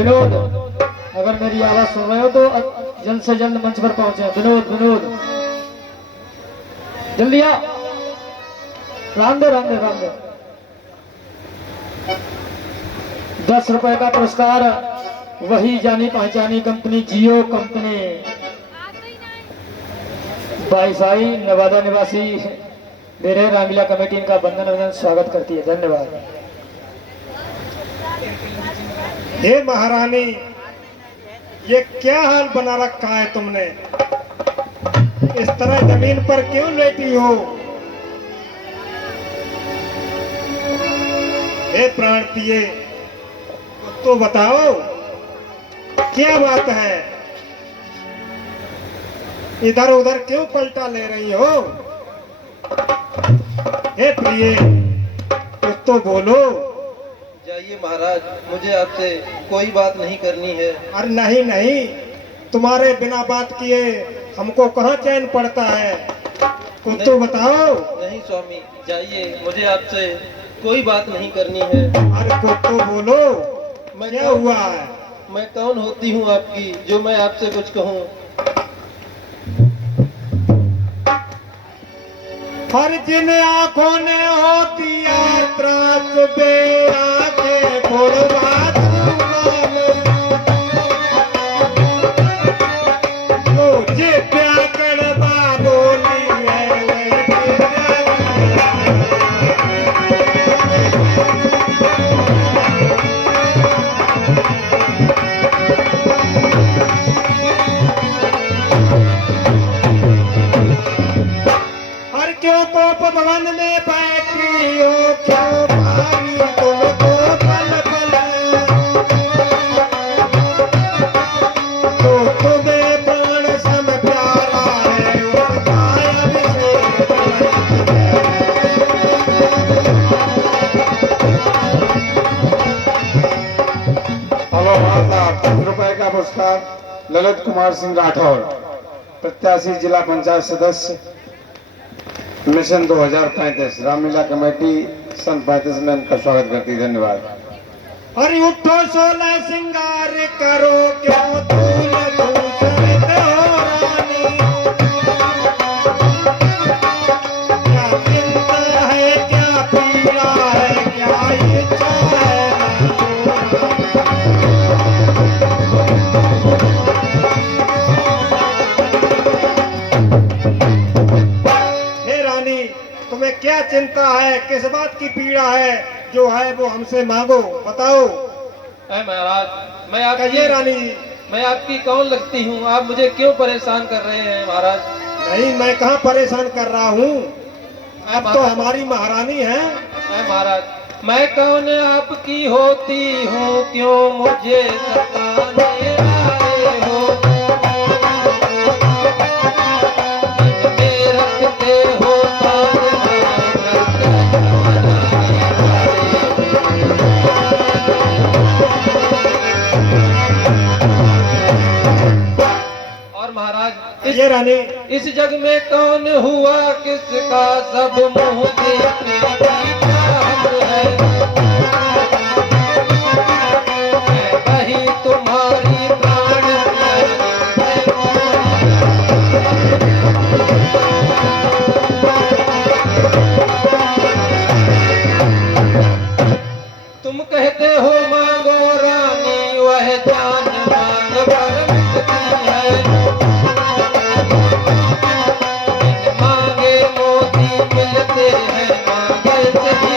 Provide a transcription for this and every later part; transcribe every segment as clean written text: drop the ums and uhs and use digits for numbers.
विनोद, अगर मेरी आवाज सुन रहे हो तो जल्द से जल्द मंच पर पहुंचे। विनोद विनोद जल्दी आ। राम दे 10 रुपए का पुरस्कार वही जानी पहचानी कंपनी जियो कंपनी वाईफाई नवादा निवासी दे रहे। रामलीला कमेटी इनका वंदन स्वागत करती है। धन्यवाद। हे महारानी, ये क्या हाल बना रखा है तुमने? इस तरह जमीन पर क्यों लेटी हो? हे प्राण प्रिय, तो बताओ क्या बात है? इधर उधर क्यों पलटा ले रही हो? हे प्रिय, तो बोलो। जाइए महाराज, मुझे आपसे कोई बात नहीं करनी है। अरे नहीं नहीं, तुम्हारे बिना बात किए हमको कहाँ चैन पड़ता है? कुछ तो बताओ। नहीं स्वामी, जाइए, मुझे आपसे कोई बात नहीं करनी है। अरे कुछ तो बोलो, क्या हुआ है? मैं कौन होती हूँ आपकी जो मैं आपसे कुछ कहूँ? हर जिन आंखों ने होती त्रास बे आंखें फोड़वा दूंगा मुझे प्यार करवा बोली है। हर क्यों कोप भवन में बैठी हो, क्यों भारी तुमको पल पल, तो तुम्हें प्राण सम प्यारा है उसका अभिषेक। हेलो साहब, 10 रुपए का पुरस्कार ललित कुमार सिंह राठौर, प्रत्याशी जिला पंचायत सदस्य मिशन 2035 रामलीला कमेटी सन 35 में इनका स्वागत करती है। धन्यवाद। अरे उठो सोलह सिंगार करो, क्यों तूल दूसरित हो रानी? क्या चिंता है, क्या पीड़ा है, क्या इच्छा है? हे रानी, तुम्हें क्या चिंता है? किस बात की पीड़ा है? जो है वो हमसे मांगो, बताओ। ऐ महाराज, कहिए रानी। मैं आपकी कौन लगती हूँ? आप मुझे क्यों परेशान कर रहे हैं महाराज? नहीं, मैं कहाँ परेशान कर रहा हूँ, आप तो हमारी महारानी हैं। ऐ महाराज, मैं कौन आपकी होती हूँ, क्यों मुझे सताने आए हो? में रखते हो और महाराज, ये रानी, इस जग में कौन हुआ किसका सब मुँह देखने की चाहत है? मैं वही तुम्हारी प्राण तुम कहते हो मांगो रानी, वह जान मांग पर मिटती है। मांगे मोती मिलते हैं, मांगे सही।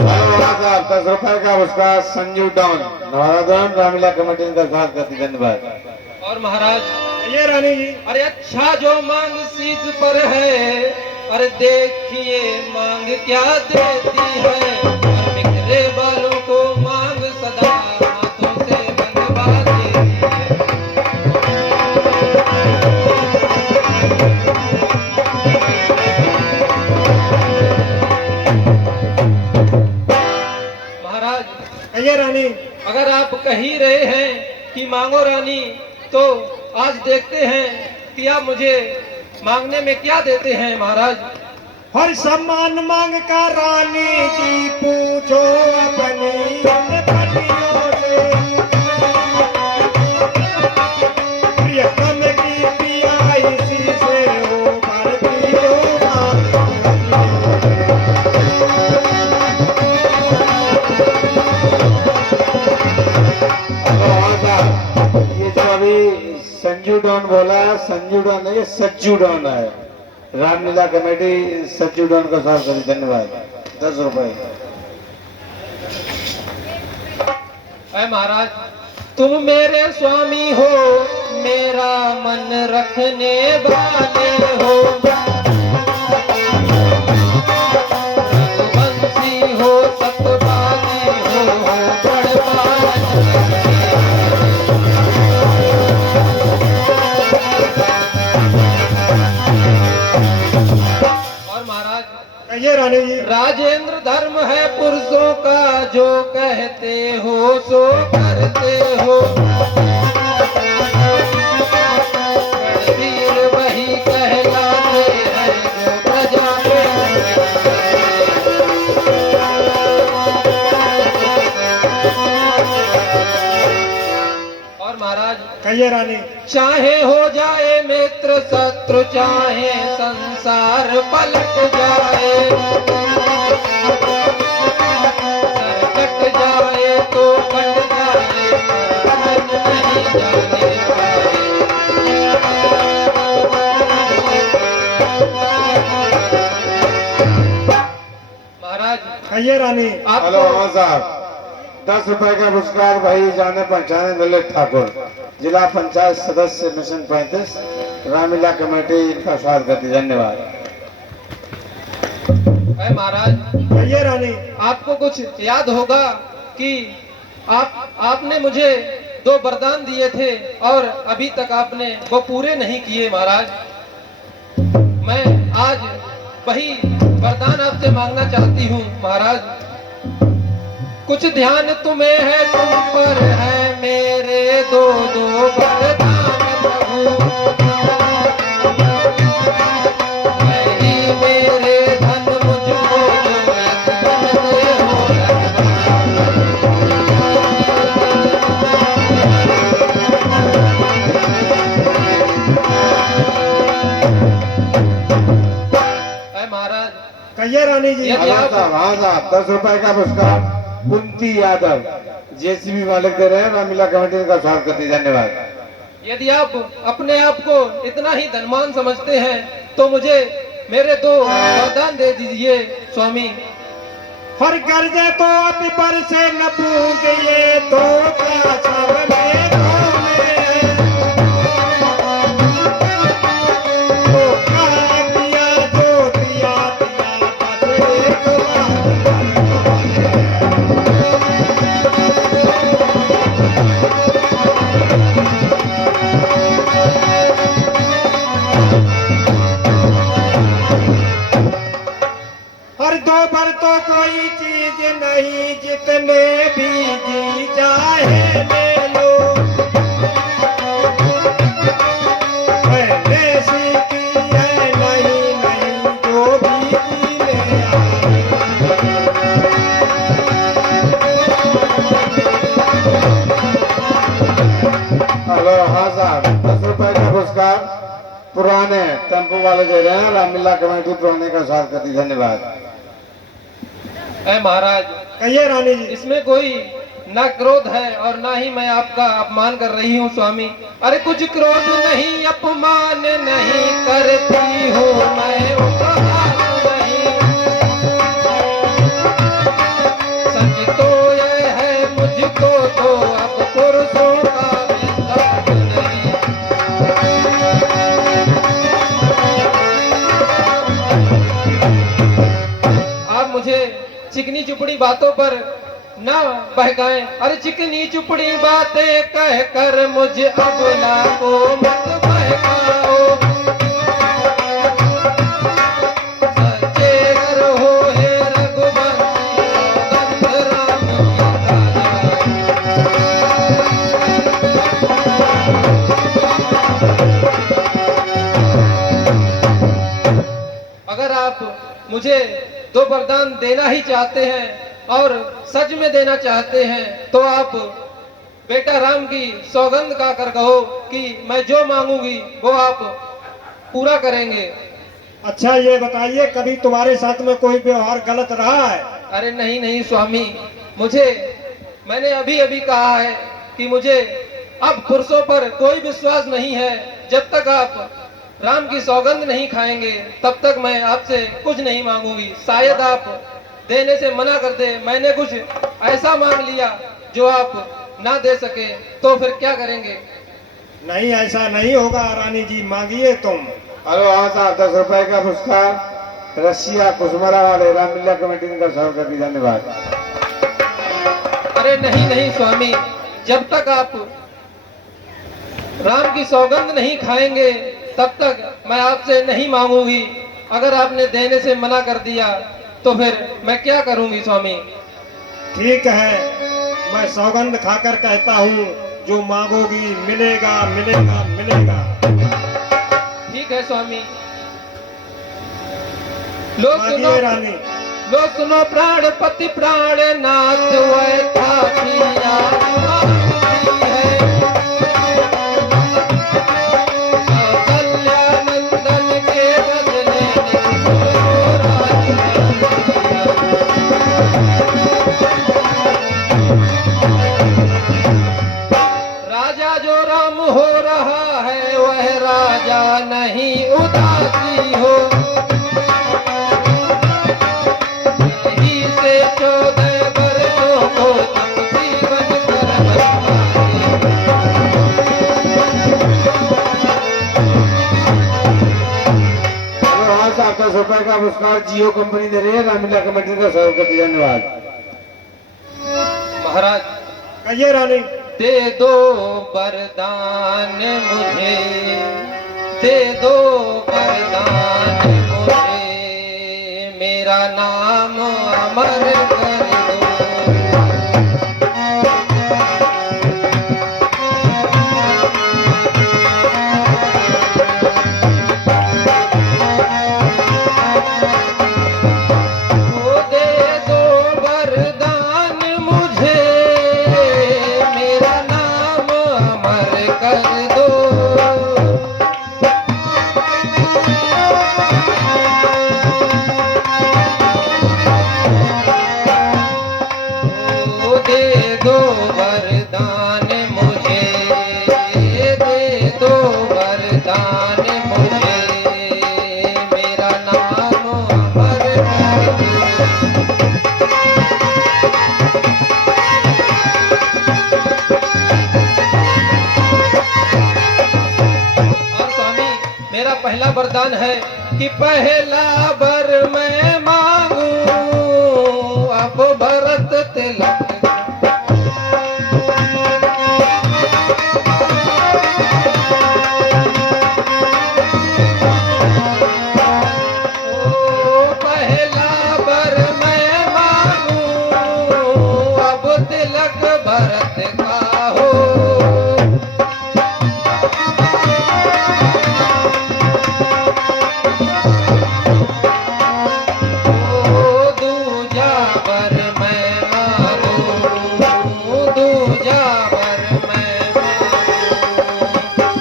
हेलो साहब, 10 रुपए का पुरस्कार संजू डॉन नवादा रामलीला कमेटी इनका स्वागत करती है। धन्यवाद। और महाराज, ये रानी जी, अरे अच्छा जो मांग शीश पर है, अरे देखिए मांग क्या देती है। और बिखरे बालों को मांग सदा हाथों से बंधवा देती है। महाराज, ये रानी, अगर आप कह ही रहे हैं कि मांगो रानी, तो आज देखते हैं कि आप मुझे मांगने में क्या देते हैं महाराज। हर सम्मान मांग कर रानी जी पूछो अपनी उन पतियों से, प्रियतम की पिया इसी से हो भरती हो ये जो अभी संजू डॉन बोला, संजू डॉन नहीं, ये सज्जू डॉन है। रामलीला कमेटी सज्जू डॉन को साफ करी, धन्यवाद। 10 रुपए। ऐ महाराज, तुम मेरे स्वामी हो, मेरा मन रखने वाले हो, रघुवंशी हो, सतपाली हो, बड़वानी। और महाराज, कहिए रानी जी। राजेंद्र धर्म है पुरुषों का, जो कहते हो सो करते हो, वीर वही कहलाते हैं जो प्रजा में। और महाराज, कहिए रानी। चाहे हो जाए मित्र शत्रु, चाहे संसार पलट जाए, सर कट जाए तो कट जाए, मन नहीं जाने पाए। महाराज, कहिए रानी। हेलो आपको हाँ साहब, 10 रुपए का पुरस्कार भाई जाने पहचाने ललित ठाकुर, जिला पंचायत सदस्य मिशन 35, रामलीला कमेटी, इनका स्वागत करती, धन्यवाद। है महाराज, कहिए रानी। आपको कुछ याद होगा कि आपने मुझे 2 वरदान दिए थे और अभी तक आपने वो पूरे नहीं किए महाराज। मैं आज वही वरदान आपसे मांगना चाहती हूँ महाराज। कुछ ध्यान तुम्हें है, तुम पर है मेरे 2 वरदान प्रभु, यही मेरे धन मुझको जो एक बनते हो है महाराज। कहिए रानी जी। यदि हेलो आप साहब, हाँ साहब, 10 रुपए का पुरस्कार कुंती यादव, जेसीबी मालिक दे रहे हैं, रामलीला कमेटी का स्वागत करती, धन्यवाद। यदि आप अपने आप को इतना ही धनवान समझते हैं तो मुझे मेरे 2 वरदान दे दीजिए स्वामी। हर कर्जे तो अभी पर से न बूंद, ये तो क्या सब में तो क्या किया जो दिया दिया बस एक बार। हर 2 पर तो कोई चीज नहीं, जितने भी जी चाहे ले लो, मैंने सीखी है नहीं नहीं जो भी जी ले आए। हेलो हाँ साहब, 10 रुपए का पुरस्कार पुराने टेम्पो वाले दे रहे हैं, रामलीला कमेटी पुराने का स्वागत करती, धन्यवाद। है महाराज, कहिए रानी जी। इसमें कोई ना क्रोध है और ना ही मैं आपका अपमान कर रही हूँ स्वामी। अरे कुछ क्रोध नहीं, अपमान नहीं करती हूँ मैं, उपहास नहीं। सच तो ये है मुझको तो अब पुरुषों का भी शक नहीं। आप मुझे चिकनी चुपड़ी बातों पर ना बहकाएं। अरे चिकनी चुपड़ी बातें कह कर मुझे अबला को मत बहकाओ। सच्चे अगर हो हे रघुवंशी, सौगंध राम की ताजा। अगर आप मुझे दो वरदान देना ही चाहते हैं और सच में देना चाहते हैं, तो आप बेटा राम की सौगंध का कर कहो कि मैं जो मांगूंगी वो आप पूरा करेंगे। अच्छा ये बताइए, कभी तुम्हारे साथ में कोई व्यवहार गलत रहा है? अरे नहीं नहीं स्वामी, मैंने अभी अभी कहा है कि मुझे अब पुरुषों पर कोई विश्वास नहीं है। जब तक आप राम की सौगंध नहीं खाएंगे तब तक मैं आपसे कुछ नहीं मांगूंगी। शायद आप देने से मना कर दे, मैंने कुछ ऐसा मांग लिया जो आप ना दे सके तो फिर क्या करेंगे? नहीं, ऐसा नहीं होगा रानी जी, मांगिए तुम। हेलो हाँ साहब, 10 रुपए का पुरस्कार रशिया कुसमरा वाले रामलीला कमेटी का सर्व कर दी, धन्यवाद। अरे नहीं नहीं स्वामी, जब तक आप राम की सौगंध नहीं खाएंगे तब तक मैं आपसे नहीं मांगूंगी। अगर आपने देने से मना कर दिया तो फिर मैं क्या करूंगी स्वामी? ठीक है, मैं सौगंध खाकर कहता हूँ, जो मांगोगी मिलेगा मिलेगा मिलेगा। ठीक है स्वामी। लो सुनो मांगिए रानी। लो सुनो प्राणपति प्राणनाथ वै ठाकिया मांगती है। कौसल्यानंदन के बदले राजा जो राम हो रहा है वह राजा नहीं उदासी हो। ही से 14 वर्षों को तपसी बनकर हेलो हाँ साहब, 10 रुपए का पुरस्कार जियो कंपनी दे रही है, रामलीला कमेटी का सर्व कर दी, धन्यवाद। महाराज कहिए रानी। दे दो वरदान मुझे, दे दो वरदान मुझे, मेरा नाम अमर कर दो। ओ दे दो वरदान मुझे, मेरा नाम अमर कर दो। ओ दे दो वरदान मुझे, दे दो वरदान मुझे, मेरा नाम अमर कर दो। और स्वामी, मेरा पहला वरदान है कि पहला वर मैं मांगू अब भरत तिलक। ओ पहला वर मैं मांगू अब तिलक भरत का हो। ओ दूजा वर मैं मांगू, दूजा वर मैं मांगू,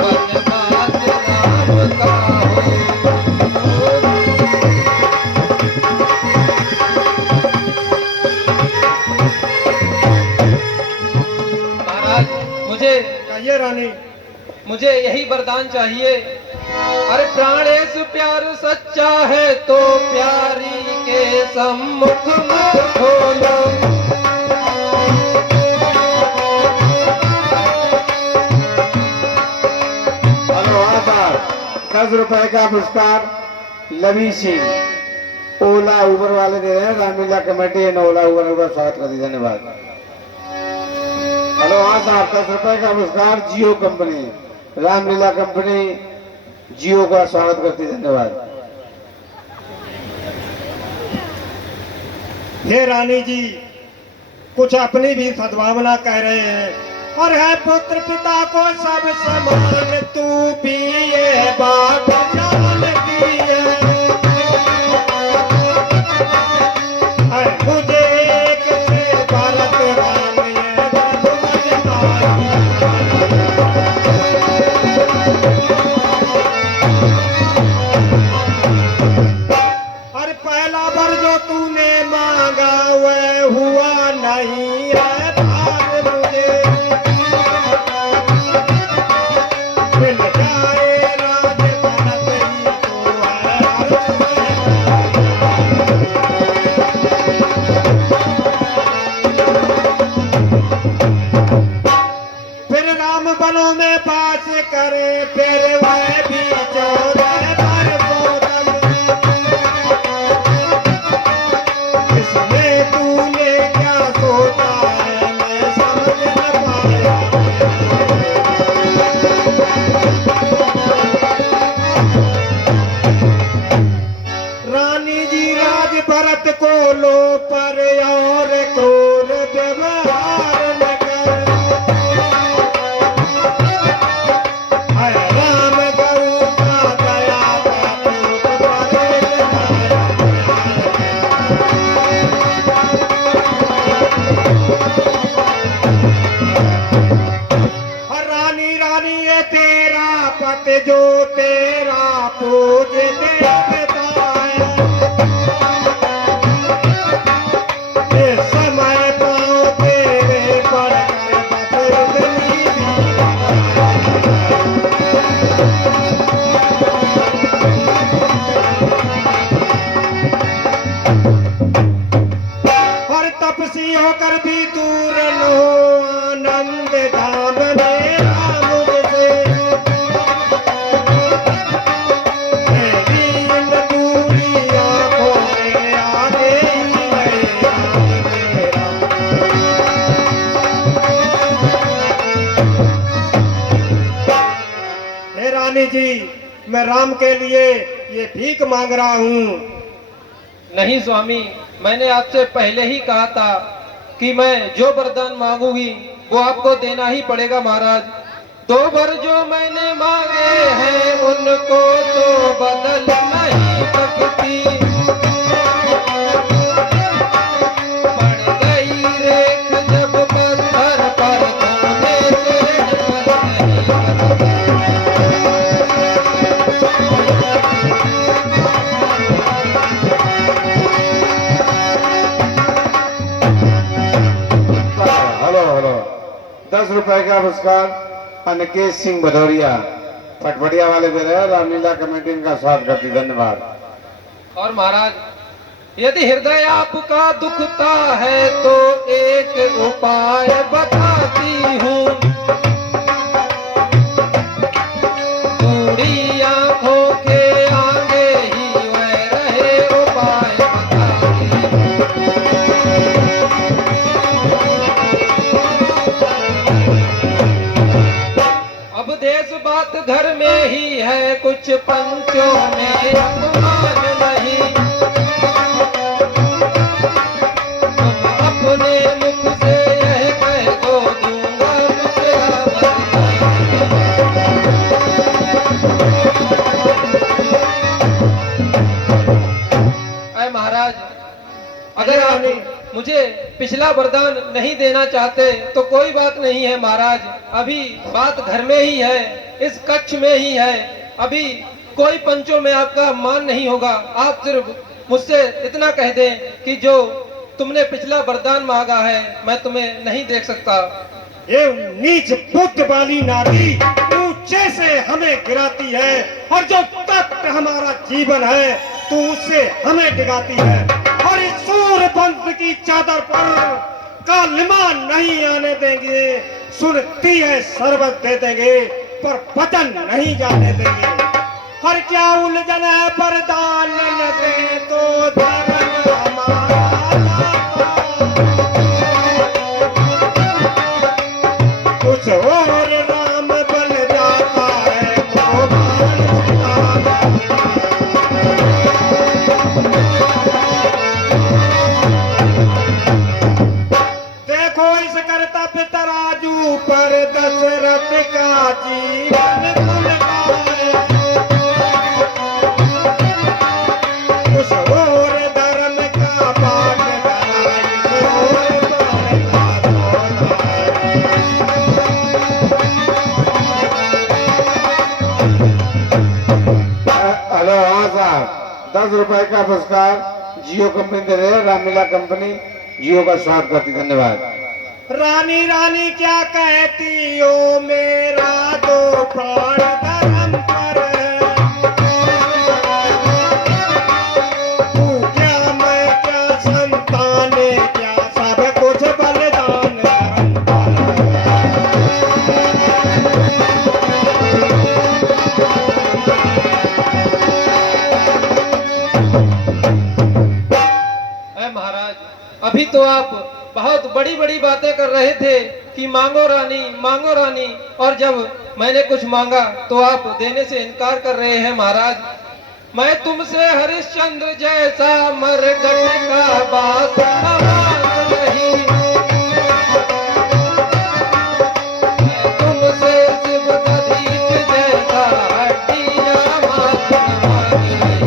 वनवास राम का हो। महाराज कहिए रानी। मुझे यही वरदान चाहिए। अरे प्राणेश प्यार सच्चा है तो प्यारी के सम्मुख मुख खोलो। हेलो हाँ साहब, 10 रुपए का पुरस्कार लवी सिंह ओला उबर वाले दे रहे हैं, रामलीला कमेटी एंड ओला उबर का स्वागत कर दी, धन्यवाद। हेलो हाँ साहब, 10 रुपए का पुरस्कार जियो कंपनी, रामलीला कंपनी जियो का स्वागत करती है, धन्यवाद। हे रानी जी, कुछ अपनी भी सद्भावना कह रहे हैं। और है पुत्र पिता को सब समान, तू भी ये बात जानती है। मैं राम के लिए ये भीख मांग रहा हूँ। नहीं स्वामी, मैंने आपसे पहले ही कहा था कि मैं जो वरदान मांगूंगी वो आपको देना ही पड़ेगा महाराज। 2 वर जो मैंने मांगे हैं उनको तो बदल नहीं सकती। पड़ गई रेख जब पत्थर पर धोने से निकल नहीं सकती। हेलो हेलो 10 रुपए का पुरस्कार अनिकेत सिंह भदौरिया पटपटिया वाले दे रहे हैं। रामलीला कमेटी इनका स्वागत करती, धन्यवाद। और महाराज, यदि हृदय आपका दुखता है तो एक उपाय बताती हूँ। बूढ़ी आंखों के आगे ही वह रहे उपाय बताती हूँ। अब देश बात घर में ही है, कुछ पंचों में अपमान नहीं। तुम अपने मुख से यह कह दो, दूंगा मुझे ऐ महाराज, अगर आप मुझे पिछला वरदान नहीं देना चाहते तो कोई बात नहीं है महाराज। अभी बात घर में ही है, इस कक्ष में ही है। अभी कोई पंचों में आपका मान नहीं होगा। आप सिर्फ मुझसे इतना कह दें कि जो तुमने पिछला वरदान मांगा है मैं तुम्हें नहीं देख सकता। ये नीच बुद्ध वाली नारी ऊंचे से हमें गिराती है और जो तख्त हमारा जीवन है तू उससे हमें डिगाती है। और इस सूरबंश की चादर पर कालिमा नहीं आने देंगे। सुनती है शरबत दे देंगे पर वचन नहीं जाने देंगे। और क्या उलझन है वरदान न दे तो धर्म हमारा कुछ और राम बन जाता है वो देखो इस कर्तव्य तराजू पर दशरथ का जीवन खुल गया। कुछ और धर्म का पाठ कराई और हेलो, हाँ साहब, 10 रुपए का पुरस्कार जियो कंपनी दे रहे हैं। रामलीला कंपनी जियो का स्वागत करती, धन्यवाद। रानी रानी क्या कहती हो, मेरा दो प्राण धर्म पर है। तू क्या मैं क्या संतान क्या सब कुछ बलिदान धर्म पर ऐ महाराज, अभी तो आप बहुत बड़ी बड़ी बातें कर रहे थे कि मांगो रानी, और जब मैंने कुछ मांगा तो आप देने से इनकार कर रहे हैं महाराज। मैं तुमसे हरिश्चंद्र जैसा मरकट का बात मांग रही। मैं तुमसे शिव दधीच जैसा हड्डियां मांग रही।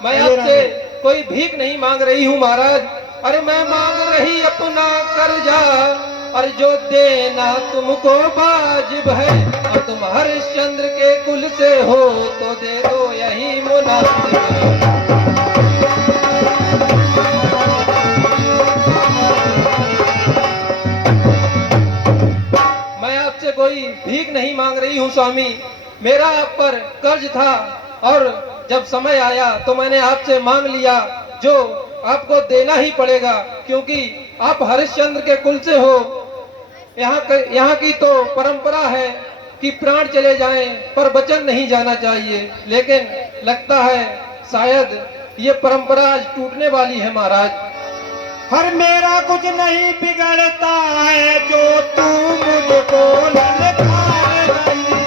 मैं आपसे कोई भीख नहीं मांग रही हूँ महाराज। अरे मैं मांग रही अपना कर्जा, और जो देना तुमको वाजिब है। और तुम हरिश्चंद्र के कुल से हो तो दे दो, यही मुनासिब है। मैं आपसे कोई भीख नहीं मांग रही हूँ स्वामी। मेरा आप पर कर्ज था और जब समय आया तो मैंने आपसे मांग लिया, जो आपको देना ही पड़ेगा क्योंकि आप हरिश्चंद्र के कुल से हो। यहाँ की तो परंपरा है कि प्राण चले जाएं पर वचन नहीं जाना चाहिए, लेकिन लगता है शायद ये परंपरा आज टूटने वाली है महाराज। हर मेरा कुछ नहीं बिगड़ता है जो तू मुझको ललकार रही।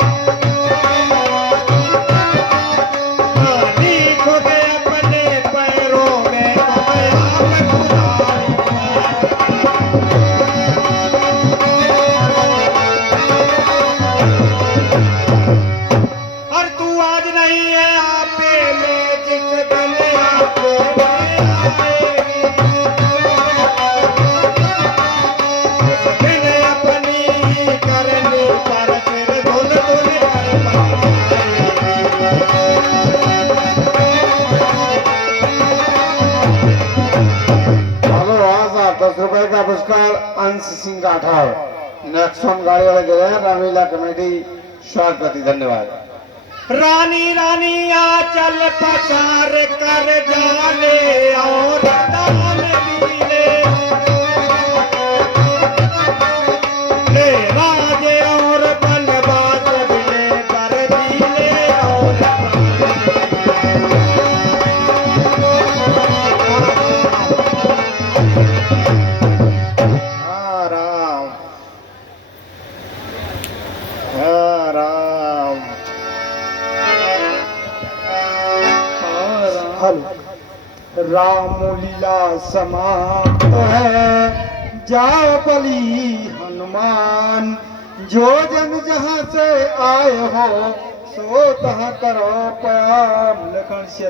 पानी खुद अपने पैरों में तो मैं आप खुदाई। और तू आज नहीं है आपे में जिस दिन आपे में आएगी, उस दिन अपनी करनी पर फिर धुल धुल कर पाएगी। हेलो आजा 10 रुपए का पुरस्कार अंश सिंह राठौर। नेक्सॉन गाड़ी वाले गए हैं, रामलीला कमेटी स्वागत करती। धन्यवाद। रानी रानी आंचल पसार कर जाने और दाम मिले, ले राजे और बनवास मिले कर दिले और राम राम। राम लीला समाप्त है, जाओ बली हनुमान। जो जन जहाँ से आए हो सो तहाँ करो प्रणाम। लखन से